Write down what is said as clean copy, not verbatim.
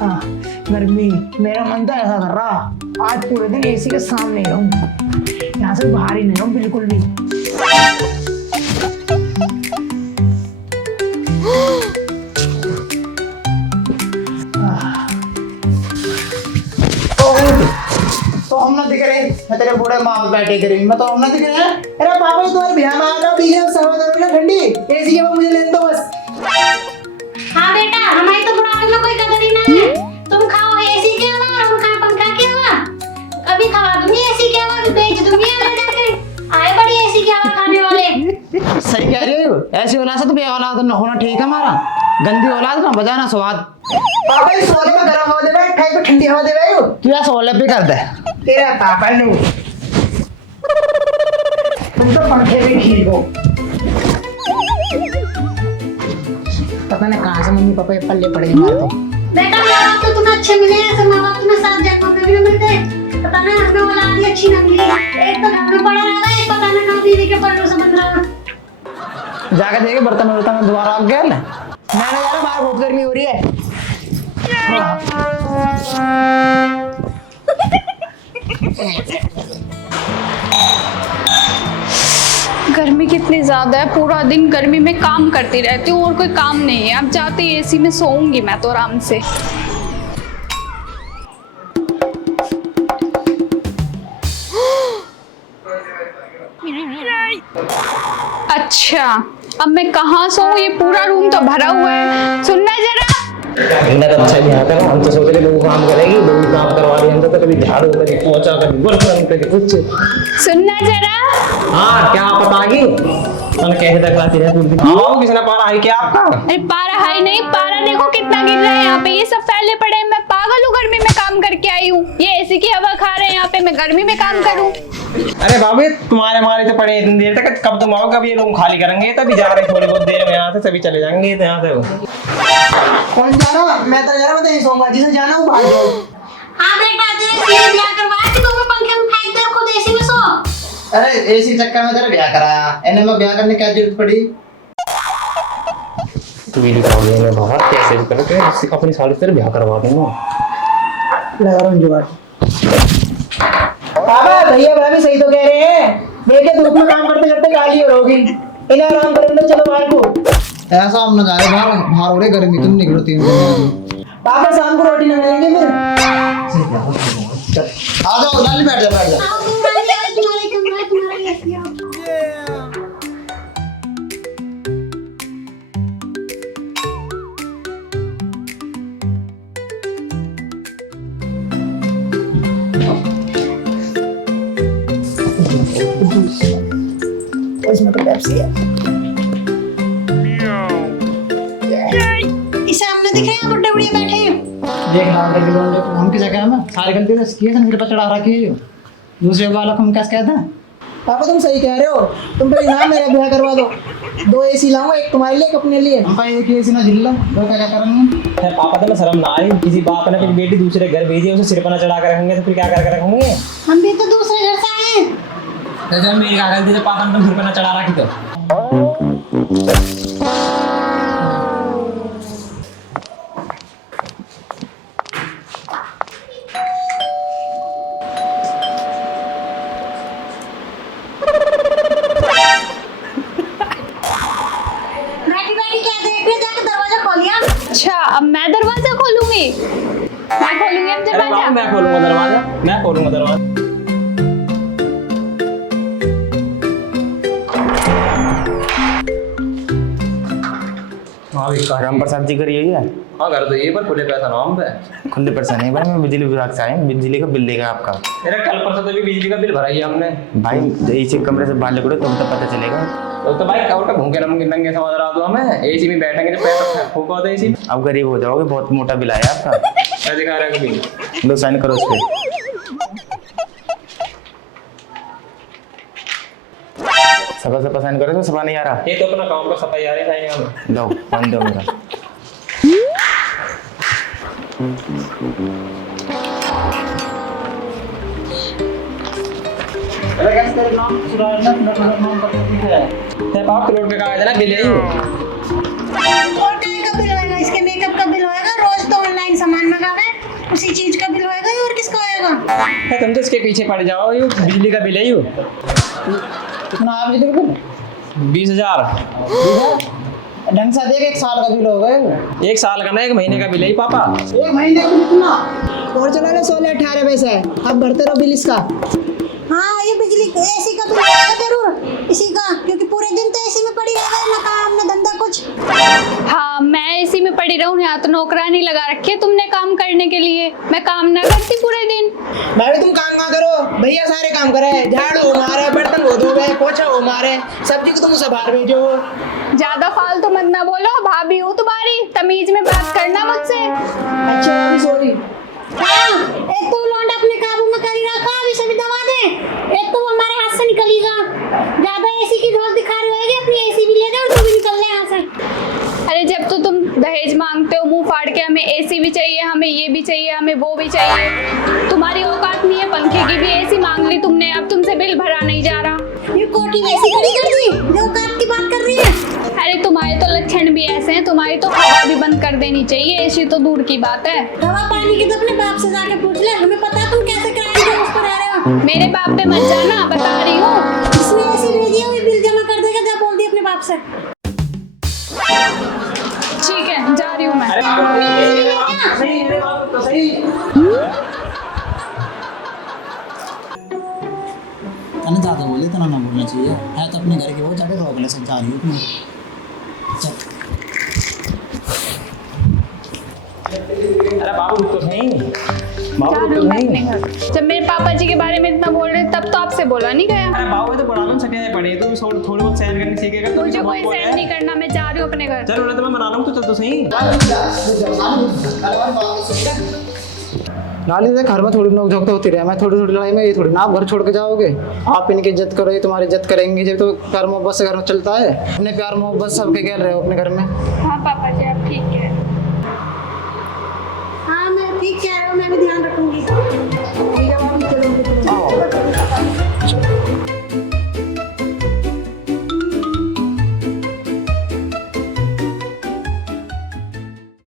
हाँ, गर्मी मेरा मन तो ऐसा कर रहा आज पूरे दिन एसी के सामने ही रहूं, यहाँ से बाहर ही नहीं रहूं बिल्कुल भी। तो हम ना दिख रहे, मैं तेरे बूढ़े माँ बैठे करेंगी, मैं तो हम ना दिख रहे हैं। अरे पापा तुम्हारे बिहार में आ जाओ, पीछे सर्व करो ना ठंडी एसी के बाद मुझे लेने दो बस। हाँ बेटा, हमारी तो बुढ़ापे में कोई कदर ही नहीं है। तुम खाओ एसी की हवा, हम खाए पंखा की हवा। अभी खवा दूंगी एसी की हवा, बेच दूंगी आगे जाके। आए बड़ी एसी की हवा खाने वाले। सही कह रही हो, ऐसी औलाद से तो बे औलाद न होना ठीक है हमारा। गंदी औलाद का बजाना स्वाद। पापा इस सोले में गर्म हवा दे भाई, खाई को ठंडी हवा दे भाई। तू या सोले पे कर दे तेरा पापा ने। तुम तो पंखे में ठीक हो। पता नहीं कहाँ से मम्मी पापा ये पल्ले पड़े हमारे तो। बेटा माँ बाप तो तुम्हें अच्छे मिले हैं, सब माँ बाप तुम्हें साथ जगहों पे भी नहीं मिलते। पता नहीं हमें औलाद ही अच्छी ना मिली। एक तो घर में पड़ा रहा है, पता नहीं कहाँ दीदी के पल्लों से बन रहा। जाकर देखे बर्तन दोबारा आ गया ना। मैंने यार बाहर बहुत गर्मी हो रही है। गर्मी कितनी ज्यादा है, पूरा दिन गर्मी में काम करती रहती हूँ और कोई काम नहीं है। अब जाते ही एसी में सोऊंगी मैं तो आराम से। अच्छा अब मैं कहाँ सोऊं, ये पूरा रूम तो भरा हुआ है। सुनना जरा। अच्छा नहीं आता ना, हम तो सोच रहे बहू काम करेगी, बहू काम करवा रही है, तो कभी झाड़ू कभी पोछा कभी बर्तन कभी कुछ। सुनना जरा। हाँ क्या पता की मैंने कैसे तकलाती है पूरी दिन। हाँ किसी ने पारा है क्या आपका? अरे पारा हाई नहीं, पारा देखो कितना गिर रहा है यहाँ पे। ये सब फैले पड़े हैं, मैं पागल हूँ, गर्मी में काम करके आई हूँ। ये एसी की हवा खा रहे हैं यहाँ पे, मैं गर्मी में काम करूँ? अरे बाबू तुम्हारे हमारे तो पड़े इतनी देर तक, कब तुम आओ, कब ये रूम खाली करेंगे, तभी जा रहे थोड़ी बहुत देर में यहाँ से, तभी चले जाएंगे यहाँ से। कौन जाना? मैं तो यार मैं तो नहीं सोऊंगा, जिसे जाना वो बाहर जाओ। हाँ बेटा, तेरे ब्याह करवाया कि तुम्हें पंखे में फेंक दे, खुद एसी में सो। अरे एसी चक्कर में तेरा ब्याह कराया, इन्हें मैं ब्याह करने की क्या जरूरत पड़ी? तू भी बताओगे मैं बहुत कैसे भी करके अपनी साली से ब्याह करवा दूंगा। लगा रहा हूँ जुगाड़। पापा भैया भाभी सही तो कह रहे हैं, देखिए धूप में काम करते करते काली हो रहोगी, इन्हें आराम करने दो, चलो बाहर को। ऐसा हम ना जा रहे बाहर, बाहर हो रहे गर्मी, तुम निकलो 3 दिन। पापा शाम को रोटी ना मिलेंगे फिर। आ जाओ नानी, बैठ जा बैठ जा। आओ तुम्हारे कमरे, तुम्हारे एसी आओ। इसमें तो पेप्सी है। इसे हमने दिख रहे हैं बुड्ढे बुढ़िया बैठे हैं। देख रहा है कि हम की जगह में सारी गलती तो किए थे, मेरे पर चढ़ा रखी है। दूसरे वाला हम कैसे कहते हैं? पापा तुम सही कह रहे हो, तुम पहले ना मेरा ब्याह करवा दो। 2 एसी लाऊंगा, एक तुम्हारे लिए एक अपने लिए। हम भाई एक एसी ना झिल लो, दो क्या करेंगे? पापा तो शर्म ना आई, किसी बाप ने अपनी बेटी दूसरे घर भेजी, उसे सिर पर ना चढ़ा कर रखेंगे तो फिर क्या कर रखेंगे? हम भी तो दूसरे घर से आए हैं। जैसे मेरी क्या गलती से पापा ने तुम सिर पर ना चढ़ा रखी तो। अच्छा अब मैं दरवाजा खोलूंगी, मैं खोलूंगी अब दरवाजा। मैं खोलूंगा दरवाजा, मैं खोलूंगा दरवाजा। राम प्रसाद जी करी हुई है। हाँ कर दो ये, पर खुले पैसा नाम पे। खुले पैसा नहीं भाई, मैं बिजली विभाग से आया हूँ, बिजली का बिल देगा आपका। मेरा कल परसों तो भी बिजली का बिल भरा ही हमने। भाई इसी कमरे से बाहर निकलो तब तो पता चलेगा। तो भाई कवर का भूखे नंगे समझ रहा हूँ हमें, एसी में बैठेंगे तो पैसा फूका होता है एसी में। अब गरीब हो जाओगे, बहुत मोटा बिल आया आपका। क्या दिखा रहा है कभी? लो साइन करो उस पर। सफा साइन करो तो सफा नहीं आ रहा। ये तो अपना काम का सफाई आ रही है हम। लो फोन दो मेरा। अरे कैसे तेरे नाम सुधारना, नाम कर ते पाप प्लॉट का कागज है ना बिल है और काय का बिल होएगा? इसके मेकअप का बिल होएगा, रोज तो ऑनलाइन सामान मंगावे, उसी चीज का बिल होएगा और किसका होएगा? तुम तो इसके पीछे पड़ जाओ, ये बिजली का बिल है यू कितना आप बिजली का बिल? 20,000। ढंग से देख, 1 साल का बिल हो गए। 1 साल का ना 1 महीने का बिल है पापा। 1 महीने का कितना? और चला ले 16-18 पैसे है, अब भरते रहो बिल इसका। हाँ, ये बिजली एसी का बिल होएगा जरूर इसी का, क्योंकि पूरे दिन तो एसी में पड़ी रहेगा, ना काम ना धंधा कुछ। हाँ, मैं इसी में पड़ी रहूं, यहाँ तो नौकरानी लगा रखी है तुमने काम करने के लिए। मैं काम ना करती पूरे दिन। भाभी तुम काम ना करो, भैया सारे काम करे, झाड़ू हो मारे, बर्तन हो धोवे, पोछा हो मारे, सब्जी को तुम उसे बाहर भेजो। ज्यादा फालतू मत ना बोलो, भाभी हूँ तुम्हारी, तमीज में बात करना मुझसे। अच्छा भाभी सॉरी। हाँ, एक तो लौंडा अपने काबू में कर ही रखा, अभी से भी दबा दे। एक तो वो हमारे हाथ से निकलेगा, ज्यादा एसी की ढोल दिखा रही होगी, अपनी एसी भी ले दे और तू भी निकल ले यहाँ से। अरे जब तो तुम दहेज मांगते हो मुंह फाड़ के, हमें एसी भी चाहिए, हमें ये भी चाहिए, हमें वो भी चाहिए, तुम्हारी औकात नहीं है, पंखे की भी एसी मांग ली तुमने, अब तुमसे बिल भरा नहीं जा रहा। ये कोटी वैसी खड़ी कर दी जो औकात की बात कर रही है। अरे तुम्हारे तो लक्षण भी ऐसे हैं, तुम्हारी तो हवा भी बंद कर देनी चाहिए, एसी तो दूर की बात है। दवा पानी की तो अपने बाप से जाके पूछ ले, हमें पता है तुम कैसे किराए के उस पर रह रहे हो। मेरे बाप पे मत जाना, बता रही हूँ। जिसने एसी भेजी है वो बिल जमा कर देगा, जा बोल दी अपने बाप से। ठीक है, जा रही हूँ मैं। कहना ज़्यादा बोले इतना ना बोलना चाहिए, है तो अपने घर के, वो जाके रोक ले, सब जा रही हो चल। अरे बाबू तो नहीं, जा बाबू रही तो हूँ मैं अपने नहीं। घर। जब मेरे पापा जी के बारे में इतना बोल रहे तब तो आपसे बोला नहीं गया। अरे बाबू तो बड़ा लूं सटिया पड़े, तू थोड़ी बहुत सहन करनी सीखेगा तो मुझे कोई सेंड नहीं करना, मैं जा रही हूँ अपने घर। चल तो मैं बना लूं, तो चल तो सही। नाली से घर में थोड़ी नोक झोंक तो होती रहे, मैं थोड़ी थोड़ी लड़ाई में ये थोड़ी ना आप घर छोड़ के जाओगे। आप इनकी इज्जत करो, ये तुम्हारी इज्जत करेंगे, जब तो प्यार मोहब्बत से घर में चलता है। अपने प्यार मोहब्बत सबके कह रहे हो अपने घर में। हाँ पापा जी, आप ठीक है। हाँ, मैं ठीक कह रहा हूँ, मैं भी ध्यान रखूंगी।